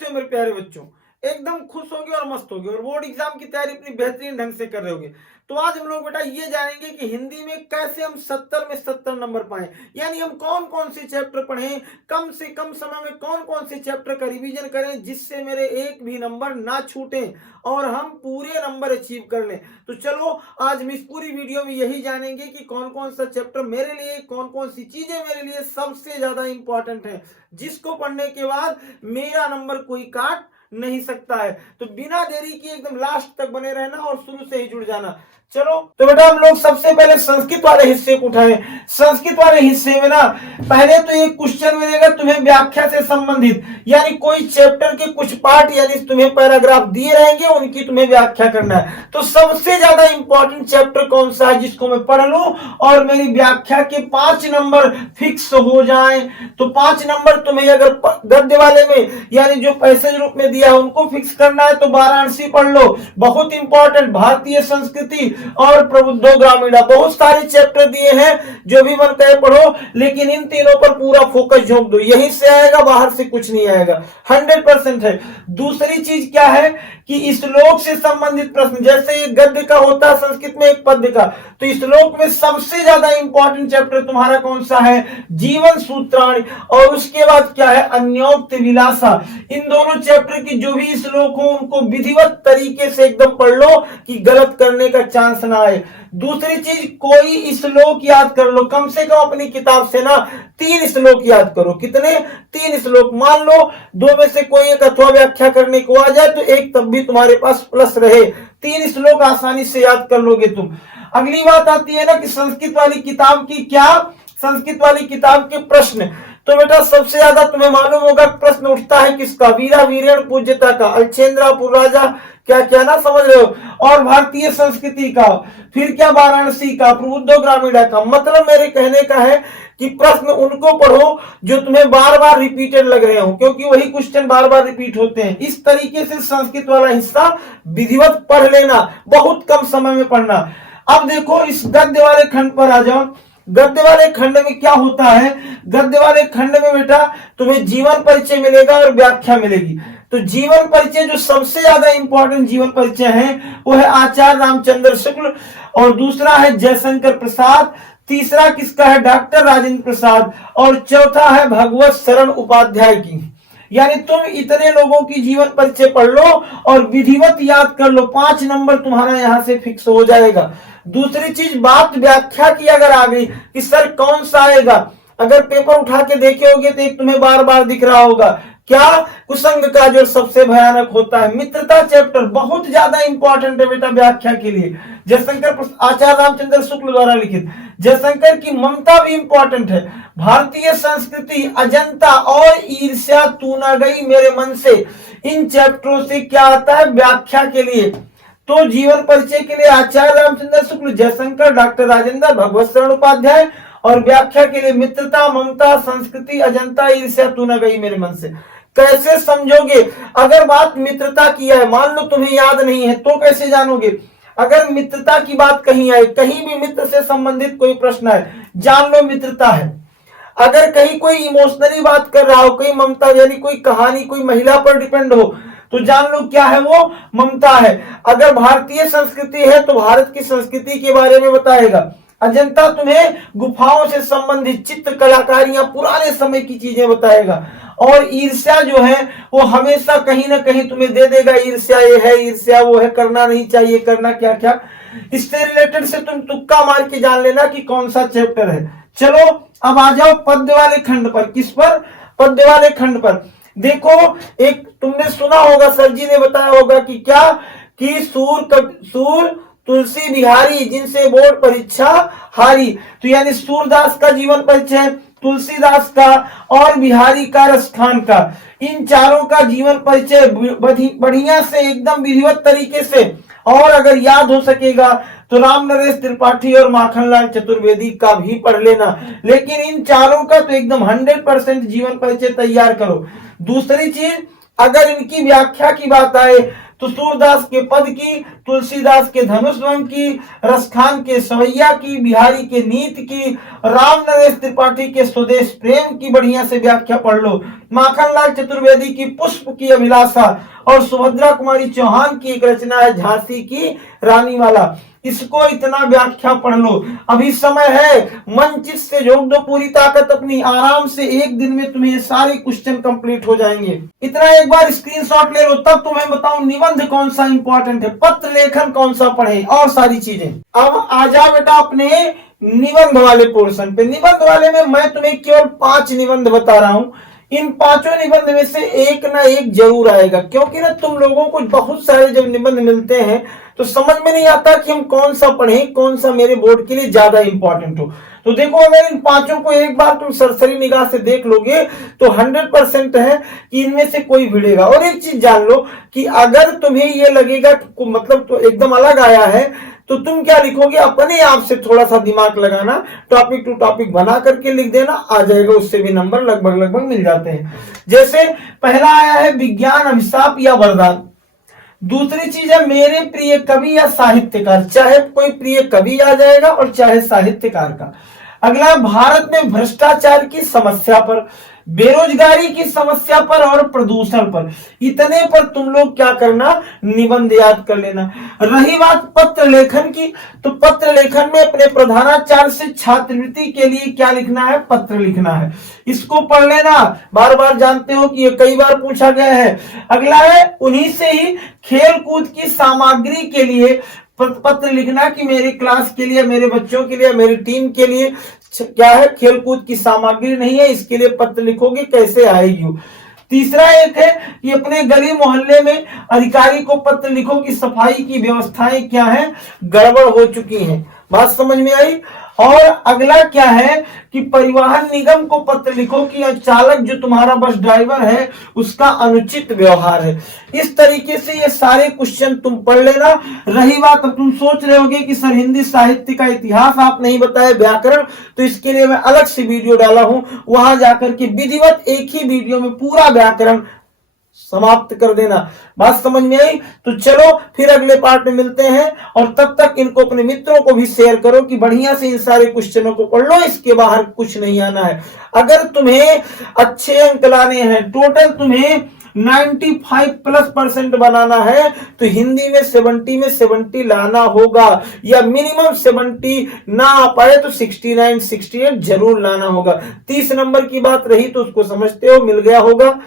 कैसे हो मेरे प्यारे बच्चों? एकदम खुश होगे और मस्त होगे और बोर्ड एग्जाम की तैयारी अपनी बेहतरीन ढंग से कर रहे होगे। तो आज हम लोग बेटा ये जानेंगे कि हिंदी में कैसे हम 70 में 70 नंबर पाएं, यानी हम कौन कौन से चैप्टर पढ़ें, कम से कम समय में कौन कौन से चैप्टर का रिवीजन करें जिससे मेरे एक भी नंबर ना छूटें और हम पूरे नंबर अचीव कर लें। तो चलो आज हम इस पूरी वीडियो में यही जानेंगे कि कौन कौन सा चैप्टर मेरे लिए, कौन कौन सी चीजें मेरे लिए सबसे ज्यादा इंपॉर्टेंट है, जिसको पढ़ने के बाद मेरा नंबर कोई काट नहीं सकता है। तो बिना देरी के एकदम लास्ट तक बने रहना और शुरू से ही जुड़ जाना। चलो तो बेटा हम लोग सबसे पहले संस्कृत वाले हिस्से को उठाएं। संस्कृत वाले हिस्से में ना पहले तो एक क्वेश्चन मिलेगा तुम्हें व्याख्या से संबंधित, यानी कोई चैप्टर के कुछ पार्ट यानी तुम्हें पैराग्राफ दिए रहेंगे, उनकी तुम्हें व्याख्या करना है। तो सबसे ज्यादा इंपॉर्टेंट चैप्टर कौन सा है जिसको मैं पढ़ लूं और मेरी व्याख्या के 5 नंबर फिक्स हो जाएं। तो 5 नंबर तुम्हें अगर गद्य वाले में यानी जो पैसेज रूप में दिया है उनको फिक्स करना है तो वाराणसी पढ़ लो, बहुत इंपॉर्टेंट। भारतीय संस्कृति और प्रबुद्धो ग्रामीणा, बहुत सारे चैप्टर दिए हैं, जो भी मन करे पढ़ो, लेकिन इन तीनों पर पूरा फोकस झोंक दो, यहीं से आएगा, बाहर से कुछ नहीं आएगा, 100% है। दूसरी चीज क्या है कि श्लोक से संबंधित प्रश्न, जैसे ये गद्य का होता है संस्कृत में एक पद्य का, तो श्लोक में सबसे ज्यादा इंपॉर्टेंट चैप्टर तुम्हारा कौन सा है? जीवन सूत्राणि, और उसके बाद क्या है? अन्योक्त विलासा। इन दोनों चैप्टर की जो भी श्लोक हो उनको विधिवत तरीके से एकदम पढ़ लो कि गलत करने का चांस ना आए। दूसरी चीज, कोई श्लोक याद कर लो, कम से कम अपनी किताब से ना 3 श्लोक याद करो। कितने? 3 श्लोक। मान लो 2 में से कोई एक अथवा व्याख्या करने को आ जाए तो एक तब भी तुम्हारे पास प्लस रहे। 3 श्लोक आसानी से याद कर लोगे तुम। अगली बात आती है ना कि संस्कृत वाली किताब की क्या, संस्कृत वाली किताब के प्रश्न। तो बेटा सबसे ज्यादा तुम्हें मालूम होगा प्रश्न उठता है किसका? वीरा वीरेण पूज्यता का, अलचेंद्रापुर राजा, क्या क्या ना समझ रहे हो, और भारतीय संस्कृति का, फिर क्या वाराणसी का, प्रबुद्धो ग्रामीणा का। मतलब मेरे कहने का है कि प्रश्न उनको पढ़ो जो तुम्हें बार बार रिपीटेड लग रहे हो, क्योंकि वही क्वेश्चन बार बार रिपीट होते हैं। इस तरीके से संस्कृत वाला हिस्सा विधिवत पढ़ लेना, बहुत कम समय में पढ़ना। अब देखो इस गद्य वाले खंड पर आ जाओ। गद्य वाले खंड में क्या होता है? गद्य वाले खंड में बेटा तुम्हें जीवन परिचय मिलेगा और व्याख्या मिलेगी। तो जीवन परिचय जो सबसे ज्यादा इंपॉर्टेंट जीवन परिचय है वो है आचार्य रामचंद्र शुक्ल, और दूसरा है जयशंकर प्रसाद, तीसरा किसका है? डॉक्टर राजेंद्र प्रसाद, और चौथा है भगवत शरण उपाध्याय की। यानी तुम इतने लोगों की जीवन परिचय पढ़ लो और विधिवत याद कर लो, 5 नंबर तुम्हारा यहां से फिक्स हो जाएगा। दूसरी चीज, बात व्याख्या की अगर आ गई कि सर कौन सा आएगा, अगर पेपर उठा के देखे होगे तो एक तुम्हें बार बार दिख रहा होगा, क्या? कुसंग का जो सबसे भयानक होता है। मित्रता चैप्टर बहुत ज्यादा इंपॉर्टेंट है बेटा व्याख्या के लिए, जयशंकर आचार्य रामचंद्र शुक्ल द्वारा लिखित। जयशंकर की ममता भी इंपॉर्टेंट है। भारतीय संस्कृति, अजंता और ईर्ष्या तू ना गई मेरे मन से, इन चैप्टरों से क्या आता है? व्याख्या के लिए। तो जीवन परिचय के लिए आचार्य रामचंद्र शुक्ल, जयशंकर, डॉक्टर राजेंद्र, भगवत शरण उपाध्याय, और व्याख्या के लिए मित्रता, ममता, संस्कृति, अजंता, ईर्ष्या तू न गई मेरे मन से। कैसे समझोगे? अगर बात मित्रता की है, मान लो तुम्हें याद नहीं है तो कैसे जानोगे? अगर मित्रता की बात कहीं आए, कहीं भी मित्र से संबंधित कोई प्रश्न है, जान लो मित्रता है। अगर कहीं कोई इमोशनली बात कर रहा हो, कोई ममता यानी कोई कहानी कोई महिला पर डिपेंड हो, तो जान लो क्या है वो? ममता है। अगर भारतीय संस्कृति है तो भारत की संस्कृति के बारे में बताएगा। अजंता तुम्हें गुफाओं से संबंधित चित्र कलाकारियां, पुराने समय की चीजें बताएगा। और ईर्ष्या जो है वो हमेशा कहीं ना कहीं तुम्हें दे देगा, ईर्ष्या ये है, ईर्ष्या वो है, करना नहीं चाहिए, करना क्या क्या। इससे रिलेटेड से तुम तुक्का मार के जान लेना कि कौन सा चैप्टर है। चलो अब आ जाओ पद्य वाले खंड पर। किस पर? पद्य वाले खंड पर। देखो एक तुमने सुना होगा, सर जी ने बताया होगा कि क्या, कि सूर तुलसी बिहारी जिनसे बोर्ड परीक्षा हारी। तो यानी सूरदास का जीवन परिचय, तुलसीदास का और बिहारी का रसखान का, इन चारों का जीवन परिचय बढ़िया से एकदम विधिवत तरीके से, और अगर याद हो सकेगा तो राम नरेश त्रिपाठी और माखनलाल चतुर्वेदी का भी पढ़ लेना, लेकिन इन चारों का तो एकदम 100% जीवन परिचय तैयार करो। दूसरी चीज, अगर इनकी व्याख्या की बात आए तो सूरदास के पद की, तुलसीदास के धनुष भंग की, रसखान के सवैया की, बिहारी के नीत की, राम नरेश त्रिपाठी के स्वदेश प्रेम की बढ़िया से व्याख्या पढ़ लो, माखनलाल चतुर्वेदी की पुष्प की अभिलाषा, और सुभद्रा कुमारी चौहान की एक रचना है झांसी की रानी वाला, इसको इतना व्याख्या पढ़ लो। अभी समय है, मन चित से झोंक दो पूरी ताकत अपनी, आराम से एक दिन में तुम्हें ये सारे क्वेश्चन कंप्लीट हो जाएंगे। इतना एक बार स्क्रीनशॉट ले लो, तब तुम्हें बताऊं निबंध कौन सा इंपॉर्टेंट है, पत्र लेखन कौन सा पढ़े और सारी चीजें। अब आ जाओ बेटा अपने निबंध वाले पोर्शन पे। निबंध वाले में मैं तुम्हें केवल 5 निबंध बता रहा हूं, इन 5 निबंध में से एक ना एक जरूर आएगा, क्योंकि ना तुम लोगों को बहुत सारे जब निबंध मिलते हैं तो समझ में नहीं आता कि हम कौन सा पढ़ें, कौन सा मेरे बोर्ड के लिए ज्यादा इंपॉर्टेंट हो। तो देखो, अगर इन 5 को एक बार तुम सरसरी निगाह से देख लोगे तो 100% है कि इनमें से कोई भिड़ेगा। और एक चीज जान लो कि अगर तुम्हें ये लगेगा कि मतलब तो एकदम अलग आया है, तो तुम क्या लिखोगे, अपने आप से थोड़ा सा दिमाग लगाना, टॉपिक टू टॉपिक बना करके लिख देना, आ जाएगा, उससे भी नंबर लगभग मिल जाते हैं। जैसे पहला आया है विज्ञान अभिशाप या वरदान, दूसरी चीज है मेरे प्रिय कवि या साहित्यकार, चाहे कोई प्रिय कवि आ जाएगा और चाहे साहित्यकार का। अगला भारत में भ्रष्टाचार की समस्या पर, बेरोजगारी की समस्या पर और प्रदूषण पर, इतने पर तुम लोग क्या करना, निबंध याद कर लेना। रही बात पत्र लेखन की, तो पत्र लेखन में अपने प्रधानाचार्य से छात्रवृत्ति के लिए क्या लिखना है, पत्र लिखना है, इसको पढ़ लेना। बार बार जानते हो कि ये कई बार पूछा गया है। अगला है उन्हीं से ही खेल कूद की सामग्री के लिए पत्र लिखना कि मेरी क्लास के लिए, मेरे बच्चों के लिए, मेरी टीम के लिए क्या है, खेलकूद की सामग्री नहीं है, इसके लिए पत्र लिखोगे, कैसे आएगी। तीसरा एक है कि अपने गली मोहल्ले में अधिकारी को पत्र लिखो कि सफाई की व्यवस्थाएं क्या है, गड़बड़ हो चुकी हैं। बात समझ में आई। और अगला क्या है कि परिवहन निगम को पत्र लिखो कि चालक जो तुम्हारा बस ड्राइवर है उसका अनुचित व्यवहार है। इस तरीके से ये सारे क्वेश्चन तुम पढ़ लेना। रही बात, अब तुम सोच रहे होगे कि सर हिंदी साहित्य का इतिहास आप नहीं बताए, व्याकरण, तो इसके लिए मैं अलग से वीडियो डाला हूं, वहां जाकर के विधिवत एक ही वीडियो में पूरा व्याकरण समाप्त कर देना। बात समझ में आई। तो चलो फिर अगले पार्ट में मिलते हैं, और तब तक इनको अपने मित्रों को भी शेयर करो कि बढ़िया से इन सारे क्वेश्चनों को पढ़ लो, इसके बाहर कुछ नहीं आना है। अगर तुम्हें अच्छे अंक लाने हैं, टोटल तुम्हें 95+ % बनाना है, तो हिंदी में 70 में 70 लाना होगा, या मिनिमम 70 ना आ पाए तो 69 68 जरूर लाना होगा। 30 नंबर की बात रही तो उसको समझते हो, मिल गया होगा।